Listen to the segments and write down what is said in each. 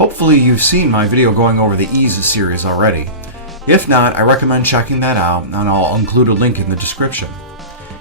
Hopefully you've seen my video going over the Ys series already. If not, I recommend checking that out, and I'll include a link in the description.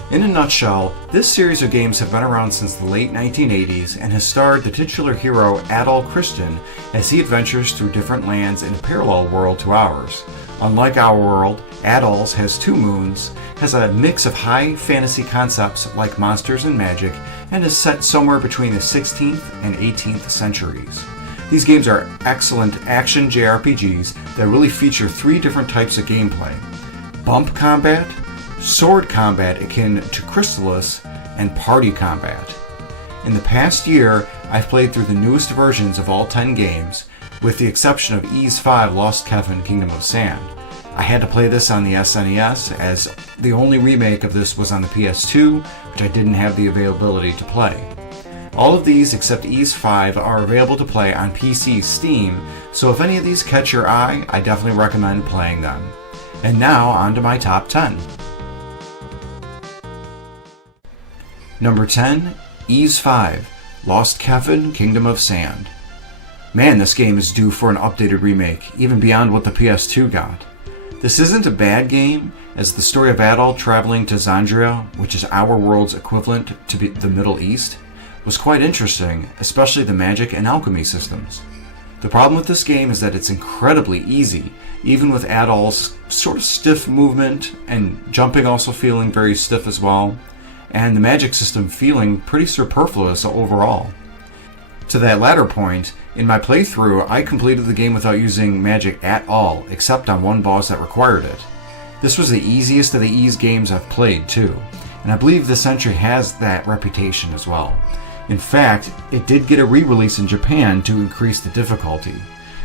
In a nutshell, this series of games have been around since the late 1980s and has starred the titular hero Adol Christian as he adventures through different lands in a parallel world to ours. Unlike our world, Adol's has 2 moons, has a mix of high fantasy concepts like monsters and magic, and is set somewhere between the 16th and 18th centuries. These games are excellent action JRPGs that really feature 3 different types of gameplay: bump combat, sword combat akin to Crystallis, and party combat. In the past year, I've played through the newest versions of all 10 games, with the exception of Ys 5 Lost Kevin Kingdom of Sand. I had to play this on the SNES, as the only remake of this was on the PS2, which I didn't have the availability to play. All of these except Ys 5 are available to play on PC Steam, so if any of these catch your eye, I definitely recommend playing them. And now, on to my top 10. Number 10, Ys 5, Lost Kevin Kingdom of Sand. Man, this game is due for an updated remake, even beyond what the PS2 got. This isn't a bad game, as the story of Adol traveling to Xandria, which is our world's equivalent to the Middle East, was quite interesting, especially the magic and alchemy systems. The problem with this game is that it's incredibly easy, even with Adol's sort of stiff movement, and jumping also feeling very stiff as well, and the magic system feeling pretty superfluous overall. To that latter point, in my playthrough, I completed the game without using magic at all, except on one boss that required it. This was the easiest of the Ys games I've played too, and I believe this entry has that reputation as well. In fact, it did get a re-release in Japan to increase the difficulty.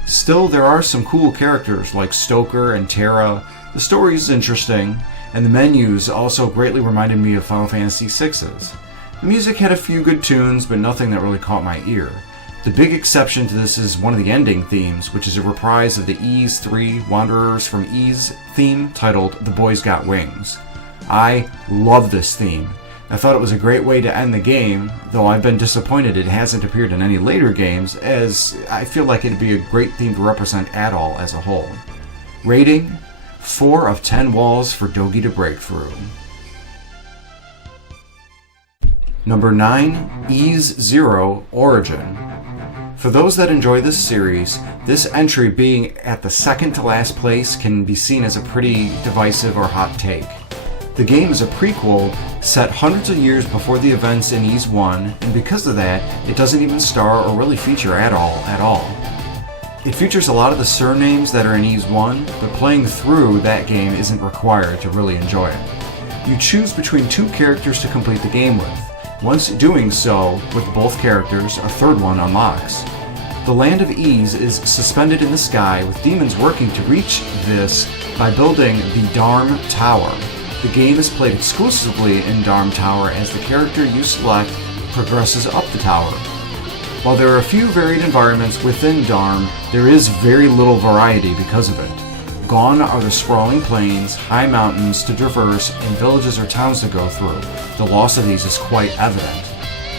Still, there are some cool characters like Stoker and Terra, the story is interesting, and the menus also greatly reminded me of Final Fantasy VI's. The music had a few good tunes, but nothing that really caught my ear. The big exception to this is one of the ending themes, which is a reprise of the Ys 3 Wanderers from Ys theme titled The Boys Got Wings. I love this theme. I thought it was a great way to end the game, though I've been disappointed it hasn't appeared in any later games, as I feel like it'd be a great theme to represent Adol as a whole. Rating: 4 of 10 walls for Dogi to break through. Number 9, Ys 0 Origin. For those that enjoy this series, this entry being at the second to last place can be seen as a pretty divisive or hot take. The game is a prequel set hundreds of years before the events in Ys 1, and because of that, it doesn't even star or really feature Adol at all. It features a lot of the surnames that are in Ys 1, but playing through that game isn't required to really enjoy it. You choose between 2 characters to complete the game with. Once doing so with both characters, a third one unlocks. The land of Ys is suspended in the sky, with demons working to reach this by building the Dharm Tower. The game is played exclusively in Dharm Tower as the character you select progresses up the tower. While there are a few varied environments within Dharm, there is very little variety because of it. Gone are the sprawling plains, high mountains to traverse, and villages or towns to go through. The loss of these is quite evident.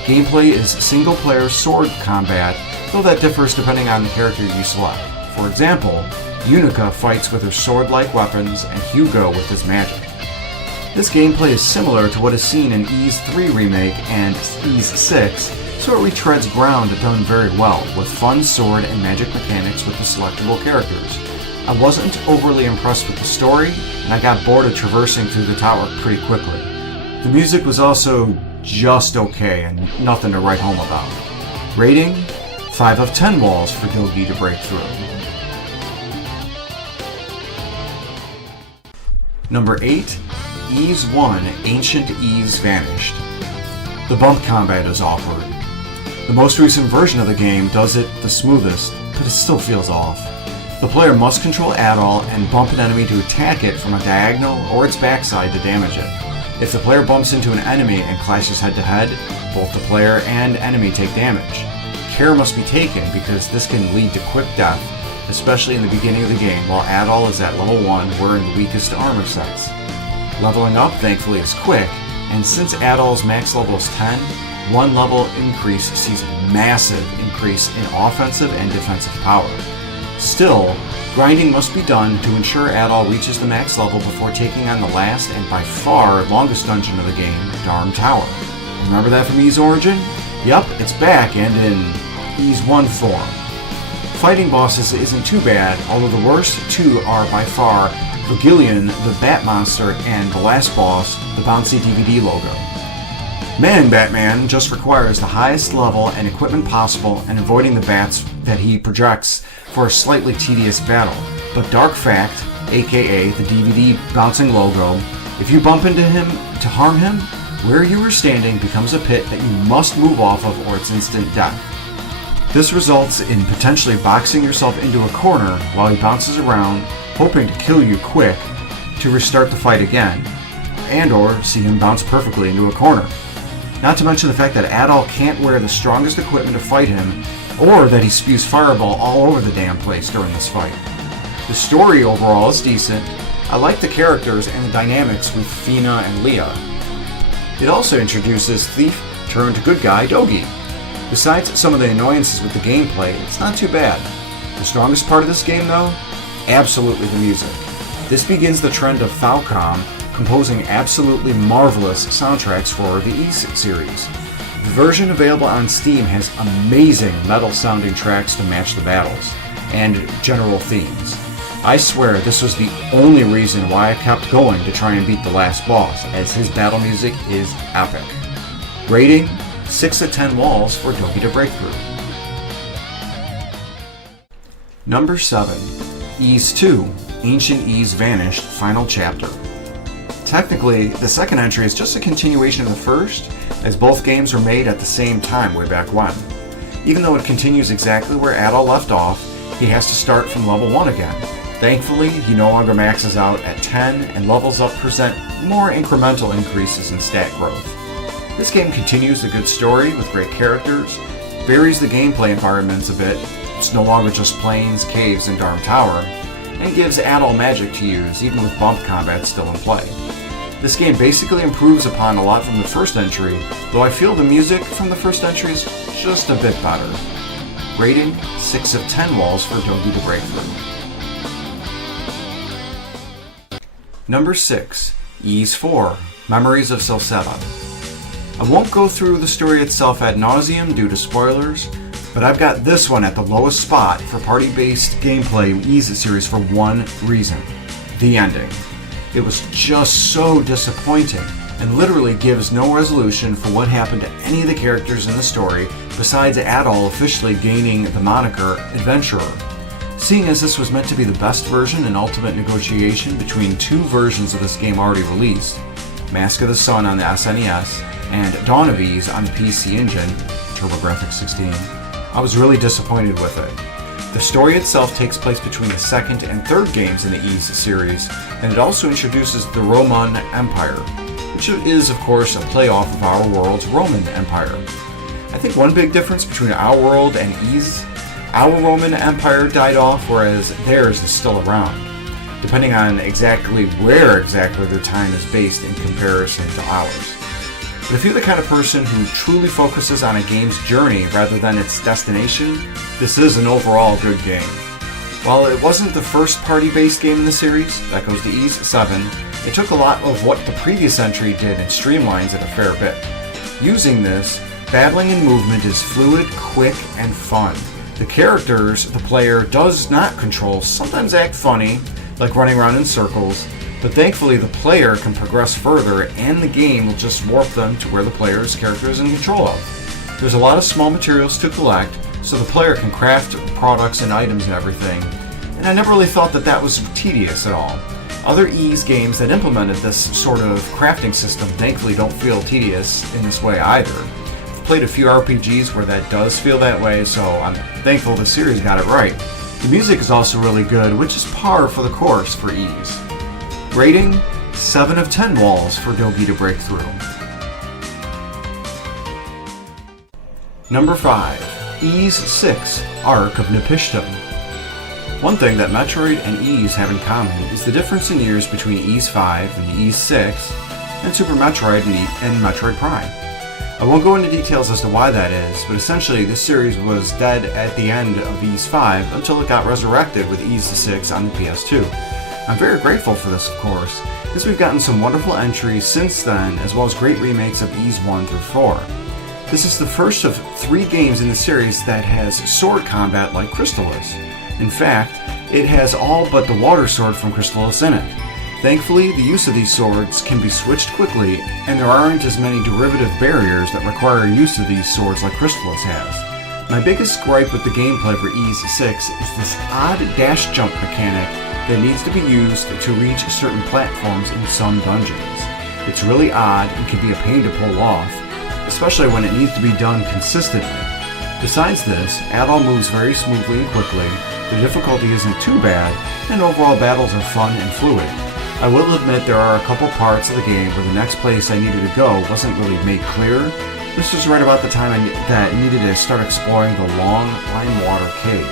Gameplay is single-player sword combat, though that differs depending on the character you select. For example, Unica fights with her sword-like weapons and Hugo with his magic. This gameplay is similar to what is seen in Ys 3 Remake and Ys 6, so it retreads ground done very well, with fun sword and magic mechanics with the selectable characters. I wasn't overly impressed with the story, and I got bored of traversing through the tower pretty quickly. The music was also just okay and nothing to write home about. Rating: 5 of 10 walls for Dogi to break through. Number 8, Ys 1 Ancient Ys Vanished. The bump combat is awkward. The most recent version of the game does it the smoothest, but it still feels off. The player must control Adol and bump an enemy to attack it from a diagonal or its backside to damage it. If the player bumps into an enemy and clashes head to head, both the player and enemy take damage. Care must be taken because this can lead to quick death, especially in the beginning of the game while Adol is at level 1 wearing the weakest armor sets. Leveling up thankfully is quick, and since Adol's max level is 10, one level increase sees a massive increase in offensive and defensive power. Still, grinding must be done to ensure Adol reaches the max level before taking on the last and by far longest dungeon of the game, Darm Tower. Remember that from Ys Origin? Yup, it's back and in Ys 1 form. Fighting bosses isn't too bad, although the worst two are by far Vergilion, the Bat Monster, and the last boss, the bouncy DVD logo. Man Batman just requires the highest level and equipment possible and avoiding the bats that he projects for a slightly tedious battle. But Dark Fact, aka the DVD bouncing logo, if you bump into him to harm him, where you are standing becomes a pit that you must move off of or it's instant death. This results in potentially boxing yourself into a corner while he bounces around, hoping to kill you quick to restart the fight again, and or see him bounce perfectly into a corner. Not to mention the fact that Adol can't wear the strongest equipment to fight him, or that he spews fireball all over the damn place during this fight. The story overall is decent. I like the characters and the dynamics with Fina and Leah. It also introduces thief turned good guy Dogi. Besides some of the annoyances with the gameplay, it's not too bad. The strongest part of this game though? Absolutely the music. This begins the trend of Falcom composing absolutely marvelous soundtracks for the Ys series. The version available on Steam has amazing metal-sounding tracks to match the battles, and general themes. I swear this was the only reason why I kept going to try and beat the last boss, as his battle music is epic. Rating, 6 of 10 walls for Dogi to Breakthrough. Number 7. Ys 2, Ancient Ys Vanished Final Chapter. Technically, the second entry is just a continuation of the first, as both games were made at the same time way back when. Even though it continues exactly where Adol left off, he has to start from level 1 again. Thankfully, he no longer maxes out at 10, and levels up present more incremental increases in stat growth. This game continues the good story with great characters, varies the gameplay environments a bit, it's no longer just plains, caves, and Darm Tower, and gives Adol magic to use, even with bump combat still in play. This game basically improves upon a lot from the first entry, though I feel the music from the first entry is just a bit better. Rating, 6 of 10 walls for Dogi to Breakthrough. Number 6. Ys 4, Memories of Celceta. I won't go through the story itself ad nauseum due to spoilers, but I've got this one at the lowest spot for party-based gameplay Ys series for one reason: the ending. It was just so disappointing, and literally gives no resolution for what happened to any of the characters in the story, besides Adol officially gaining the moniker Adventurer. Seeing as this was meant to be the best version and ultimate negotiation between two versions of this game already released, Mask of the Sun on the SNES, and Dawn of Ys on the PC Engine, TurboGrafx 16, I was really disappointed with it. The story itself takes place between the second and third games in the Ys series, and it also introduces the Roman Empire, which is, of course, a playoff of our world's Roman Empire. I think one big difference between our world and Ys, our Roman Empire died off, whereas theirs is still around, depending on where exactly their time is based in comparison to ours. But if you're the kind of person who truly focuses on a game's journey rather than its destination, this is an overall good game. While it wasn't the first party-based game in the series, that goes to Ys 7, it took a lot of what the previous entry did and streamlines it a fair bit. Using this, battling and movement is fluid, quick, and fun. The characters the player does not control sometimes act funny, like running around in circles, but thankfully the player can progress further and the game will just warp them to where the player's character is in control of. There's a lot of small materials to collect, so the player can craft products and items and everything, and I never really thought that was tedious at all. Other Ys games that implemented this sort of crafting system thankfully don't feel tedious in this way either. I've played a few RPGs where that does feel that way, so I'm thankful the series got it right. The music is also really good, which is par for the course for Ys. Rating, 7 of 10 walls for Dogi to Breakthrough. Number 5. Ys 6, Arc of Napistum. One thing that Metroid and Ys have in common is the difference in years between Ys 5 and Ys 6, and Super Metroid and Metroid Prime. I won't go into details as to why that is, but essentially this series was dead at the end of Ys 5 until it got resurrected with Ys 6 on the PS2. I'm very grateful for this, of course, as we've gotten some wonderful entries since then, as well as great remakes of Ys 1 through 4. This is the first of 3 games in the series that has sword combat like Crystalis. In fact, it has all but the water sword from Crystalis in it. Thankfully, the use of these swords can be switched quickly, and there aren't as many derivative barriers that require use of these swords like Crystalis has. My biggest gripe with the gameplay for Ys 6 is this odd dash jump mechanic that needs to be used to reach certain platforms in some dungeons. It's really odd and can be a pain to pull off, especially when it needs to be done consistently. Besides this, Adol moves very smoothly and quickly, the difficulty isn't too bad, and overall battles are fun and fluid. I will admit there are a couple parts of the game where the next place I needed to go wasn't really made clear. This was right about the time that I needed to start exploring the long Limewater Cave.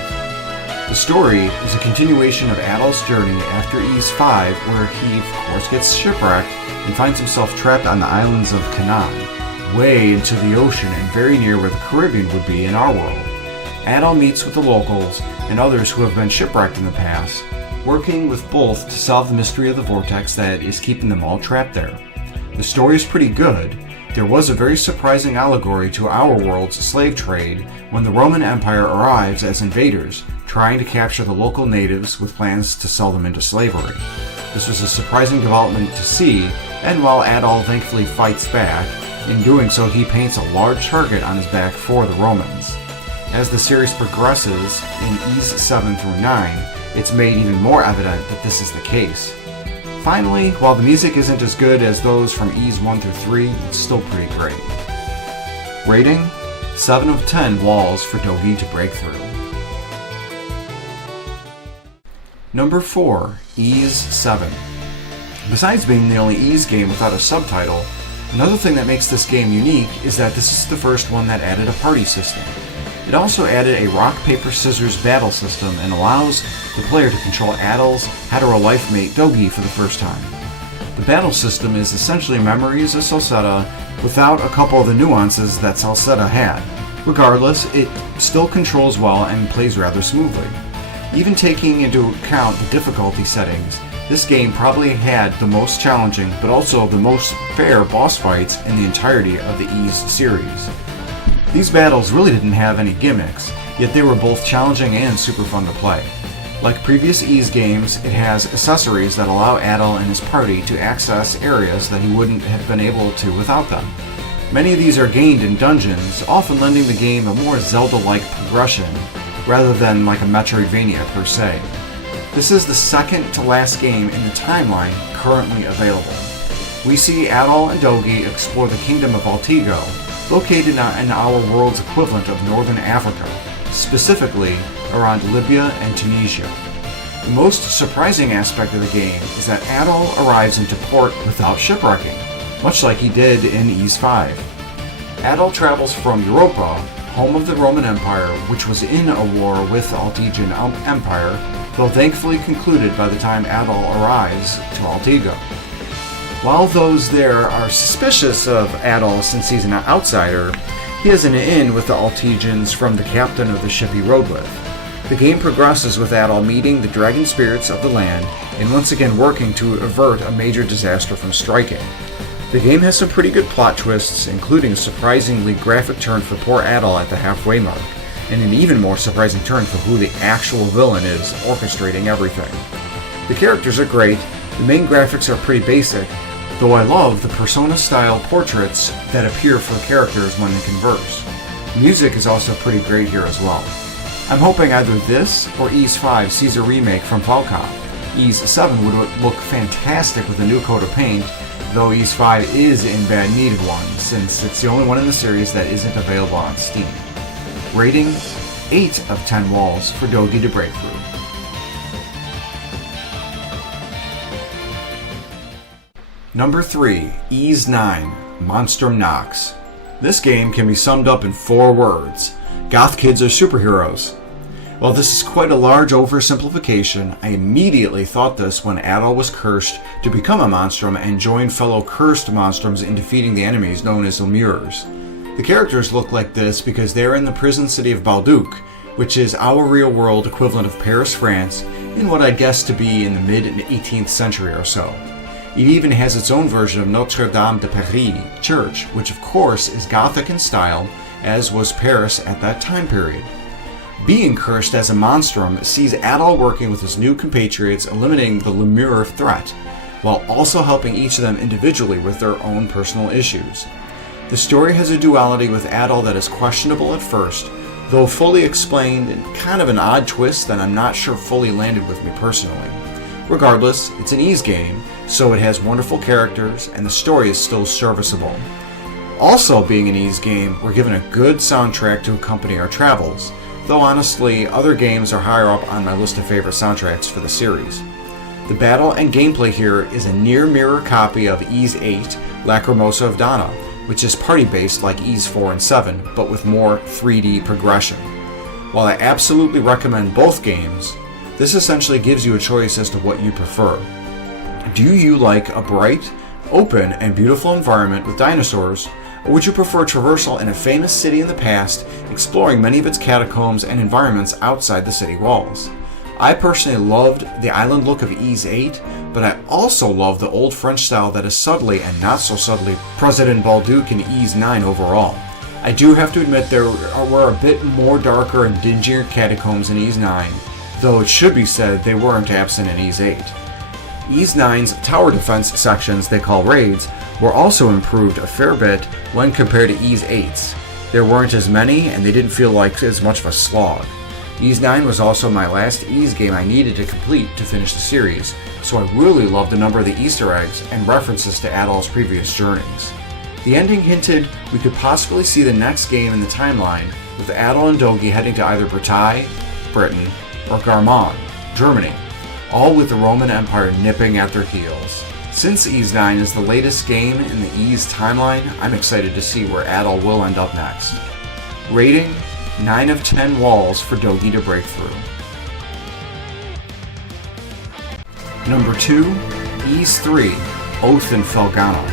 The story is a continuation of Adol's journey after Ys 5, where he, of course, gets shipwrecked and finds himself trapped on the islands of Canaan, way into the ocean and very near where the Caribbean would be in our world. Adol meets with the locals and others who have been shipwrecked in the past, working with both to solve the mystery of the vortex that is keeping them all trapped there. The story is pretty good. There was a very surprising allegory to our world's slave trade when the Roman Empire arrives as invaders, trying to capture the local natives with plans to sell them into slavery. This was a surprising development to see, and while Adol thankfully fights back, in doing so he paints a large target on his back for the Romans. As the series progresses in Ys 7 through 9, it's made even more evident that this is the case. Finally, while the music isn't as good as those from Ys 1 through 3, it's still pretty great. Rating: 7 of 10 walls for Dogi to break through. Number 4, Ys 7. Besides being the only Ys game without a subtitle, another thing that makes this game unique is that this is the first one that added a party system. It also added a rock-paper-scissors battle system and allows the player to control Adol's hetero-life mate Dogi for the first time. The battle system is essentially memories of Salsetta without a couple of the nuances that Salsetta had. Regardless, it still controls well and plays rather smoothly. Even taking into account the difficulty settings, this game probably had the most challenging but also the most fair boss fights in the entirety of the Ys series. These battles really didn't have any gimmicks, yet they were both challenging and super fun to play. Like previous Ys games, it has accessories that allow Adol and his party to access areas that he wouldn't have been able to without them. Many of these are gained in dungeons, often lending the game a more Zelda-like progression, rather than like a Metroidvania per se. This is the second to last game in the timeline currently available. We see Adol and Dogi explore the kingdom of Baltigo, located in our world's equivalent of northern Africa, specifically around Libya and Tunisia. The most surprising aspect of the game is that Adol arrives into port without shipwrecking, much like he did in Ys 5. Adol travels from Europa, home of the Roman Empire, which was in a war with the Altigan Empire, though thankfully concluded by the time Adol arrives to Baltigo. While those there are suspicious of Adol since he's an outsider, he has an in with the Altigans from the captain of the ship he rode with. The game progresses with Adol meeting the dragon spirits of the land and once again working to avert a major disaster from striking. The game has some pretty good plot twists, including a surprisingly graphic turn for poor Adol at the halfway mark, and an even more surprising turn for who the actual villain is orchestrating everything. The characters are great, the main graphics are pretty basic, though I love the Persona-style portraits that appear for characters when they converse. Music is also pretty great here as well. I'm hoping either this or Ys 5 sees a remake from Felgana. Ys 7 would look fantastic with a new coat of paint, though Ys 5 is in bad need of one, since it's the only one in the series that isn't available on Steam. Rating: 8 of 10 walls for Dogi to break through. Number 3, Ys 9, Monstrum Nox. This game can be summed up in 4 words. Goth kids are superheroes. While this is quite a large oversimplification, I immediately thought this when Adol was cursed to become a monstrum and joined fellow cursed monstrums in defeating the enemies known as Lemures. The characters look like this because they're in the prison city of Baltigo, which is our real-world equivalent of Paris, France, in what I'd guess to be in the mid-18th century or so. It even has its own version of Notre Dame de Paris church, which of course is Gothic in style, as was Paris at that time period. Being cursed as a monstrum sees Adol working with his new compatriots, eliminating the Lemur threat, while also helping each of them individually with their own personal issues. The story has a duality with Adol that is questionable at first, though fully explained and kind of an odd twist that I'm not sure fully landed with me personally. Regardless, it's an Ys game, so it has wonderful characters and the story is still serviceable. Also being an Ys game, we're given a good soundtrack to accompany our travels, though honestly, other games are higher up on my list of favorite soundtracks for the series. The battle and gameplay here is a near-mirror copy of Ys 8, Lacrimosa of Donna, which is party-based like Ys 4 and 7, but with more 3D progression. While I absolutely recommend both games, this essentially gives you a choice as to what you prefer. Do you like a bright, open, and beautiful environment with dinosaurs, or would you prefer traversal in a famous city in the past, exploring many of its catacombs and environments outside the city walls? I personally loved the island look of Ys 8, but I also love the old French style that is subtly and not so subtly present in Baltigo and Ys 9 overall. I do have to admit there were a bit more darker and dingier catacombs in Ys 9, though it should be said they weren't absent in Ys 8. Ys 9's tower defense sections they call raids were also improved a fair bit when compared to Ys 8's. There weren't as many and they didn't feel like as much of a slog. Ys 9 was also my last Ys game I needed to complete to finish the series, so I really loved a number of the Easter eggs and references to Adol's previous journeys. The ending hinted we could possibly see the next game in the timeline, with Adol and Dogi heading to either Bretagne, Britain, or Garmon, Germany, all with the Roman Empire nipping at their heels. Since Ys 9 is the latest game in the Ys timeline, I'm excited to see where Adol will end up next. Rating: 9 of 10 walls for Dogi to break through. Number 2, Ys 3, Oath in Felgana.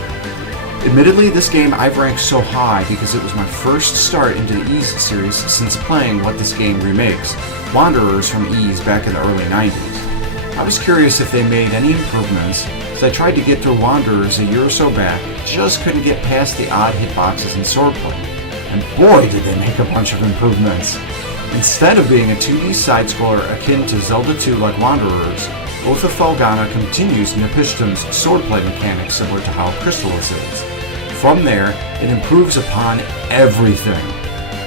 Admittedly, this game I've ranked so high because it was my first start into the Ys series since playing what this game remakes, Wanderers from Ys back in the early 90s. I was curious if they made any improvements, so I tried to get through Wanderers a year or so back, just couldn't get past the odd hitboxes and swordplay. And boy did they make a bunch of improvements. Instead of being a 2D side-scroller akin to Zelda 2 like Wanderers, Oath of Felgana continues Napistum's swordplay mechanics similar to how Chrysalis is. From there, it improves upon everything.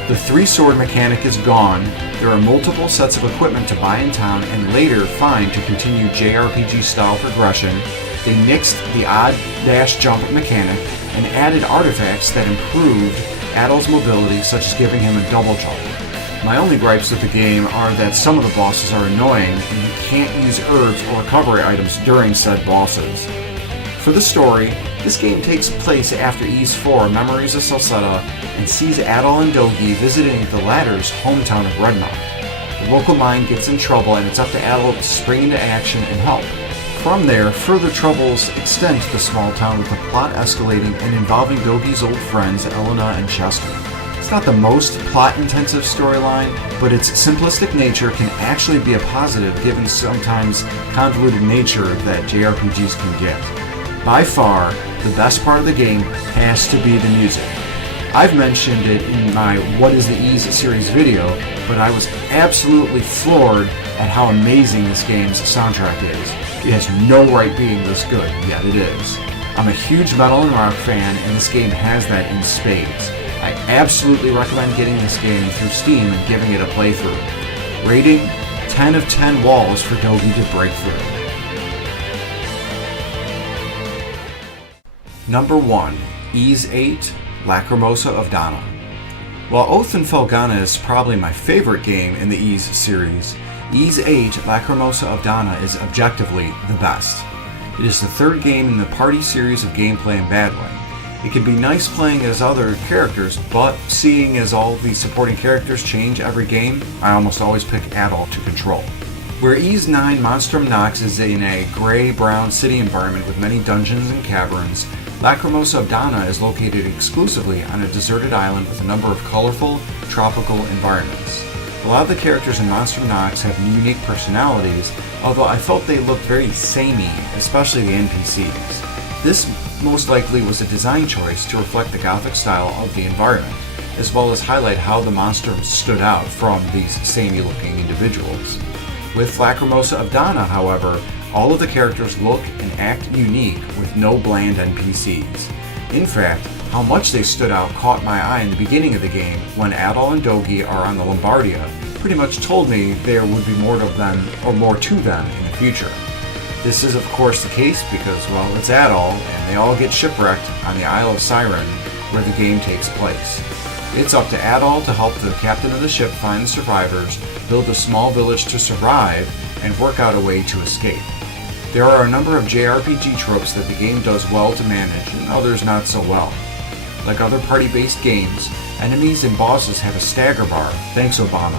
The 3-sword mechanic is gone, there are multiple sets of equipment to buy in town and later find to continue JRPG-style progression. They nixed the odd dash jump mechanic and added artifacts that improved Adol's mobility, such as giving him a double jump. My only gripes with the game are that some of the bosses are annoying and you can't use herbs or recovery items during said bosses. For the story, this game takes place after Ys 4, Memories of Salsetta, and sees Adol and Dogi visiting the latter's hometown of Redmount. The local mine gets in trouble and it's up to Adol to spring into action and help. From there, further troubles extend to the small town with the plot escalating and involving Dogi's old friends Elena and Chester. It's not the most plot-intensive storyline, but its simplistic nature can actually be a positive given sometimes convoluted nature that JRPGs can get. By far, the best part of the game has to be the music. I've mentioned it in my What is the Ys series video, but I was absolutely floored at how amazing this game's soundtrack is. It has no right being this good, yet it is. I'm a huge metal and rock fan, and this game has that in spades. I absolutely recommend getting this game through Steam and giving it a playthrough. Rating: 10 of 10 walls for Dogi to break through. Number 1, Ys 8, Lacrimosa of Donna. While Oath in Felgana is probably my favorite game in the Ys series, Ys 8, Lacrimosa of Donna is objectively the best. It is the third game in the party series of gameplay and battling. It can be nice playing as other characters, but seeing as all the supporting characters change every game, I almost always pick Adol to control. Where Ys 9 Monstrum Nox is in a gray-brown city environment with many dungeons and caverns, Lacrimosa of Donna is located exclusively on a deserted island with a number of colorful, tropical environments. A lot of the characters in Monster Nox have unique personalities, although I felt they looked very samey, especially the NPCs. This most likely was a design choice to reflect the gothic style of the environment, as well as highlight how the monsters stood out from these samey-looking individuals. With Lacrimosa of Donna, however, all of the characters look and act unique with no bland NPCs. In fact, how much they stood out caught my eye in the beginning of the game when Adol and Dogi are on the Lombardia, pretty much told me there would be more of them, or more to them, in the future. This is of course the case because, well, it's Adol, and they all get shipwrecked on the Isle of Siren, where the game takes place. It's up to Adol to help the captain of the ship find the survivors, build a small village to survive, and work out a way to escape. There are a number of JRPG tropes that the game does well to manage, and others not so well. Like other party-based games, enemies and bosses have a stagger bar, thanks Final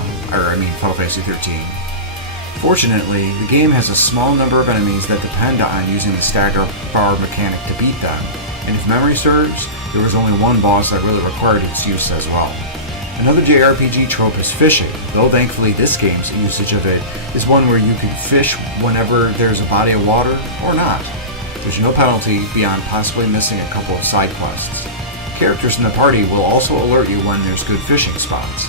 Fantasy XIII. Fortunately, the game has a small number of enemies that depend on using the stagger bar mechanic to beat them, and if memory serves, there was only one boss that really required its use as well. Another JRPG trope is fishing, though thankfully this game's usage of it is one where you can fish whenever there's a body of water, or not. There's no penalty beyond possibly missing a couple of side quests. Characters in the party will also alert you when there's good fishing spots.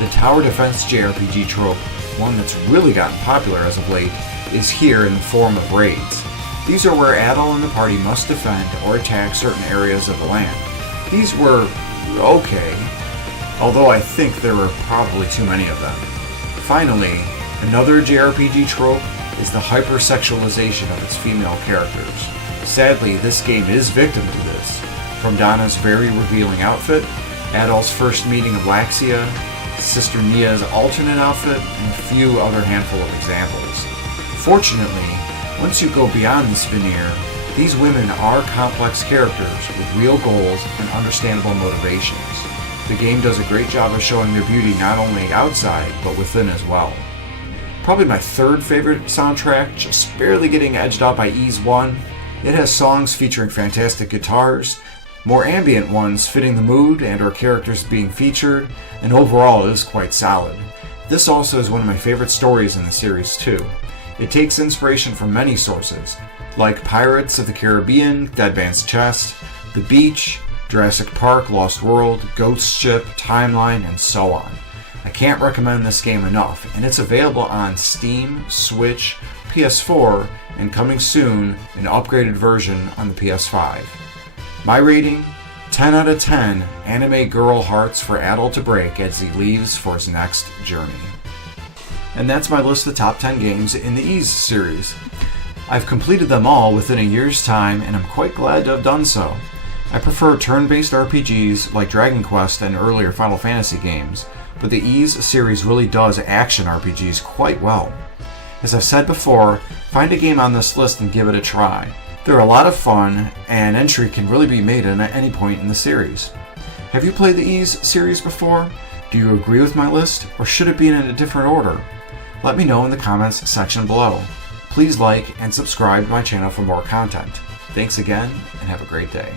The tower defense JRPG trope, one that's really gotten popular as of late, is here in the form of raids. These are where Adol and the party must defend or attack certain areas of the land. These were okay, although I think there were probably too many of them. Finally, another JRPG trope is the hypersexualization of its female characters. Sadly, this game is victim to this. From Donna's very revealing outfit, Adol's first meeting of Laxia, Sister Nia's alternate outfit, and a few other handful of examples. Fortunately, once you go beyond this veneer, these women are complex characters with real goals and understandable motivations. The game does a great job of showing their beauty not only outside, but within as well. Probably my third favorite soundtrack, just barely getting edged out by Ys 1. It has songs featuring fantastic guitars, more ambient ones fitting the mood and or characters being featured, and overall it is quite solid. This also is one of my favorite stories in the series too. It takes inspiration from many sources, like Pirates of the Caribbean, Dead Man's Chest, The Beach, Jurassic Park, Lost World, Ghost Ship, Timeline, and so on. I can't recommend this game enough, and it's available on Steam, Switch, PS4, and coming soon, an upgraded version on the PS5. My rating, 10 out of 10 anime girl hearts for Adol to break as he leaves for his next journey. And that's my list of the top 10 games in the Ys series. I've completed them all within a year's time, and I'm quite glad to have done so. I prefer turn-based RPGs like Dragon Quest and earlier Final Fantasy games, but the Ys series really does action RPGs quite well. As I've said before, find a game on this list and give it a try. They're a lot of fun, and entry can really be made at any point in the series. Have you played the Ys series before? Do you agree with my list, or should it be in a different order? Let me know in the comments section below. Please like and subscribe to my channel for more content. Thanks again, and have a great day.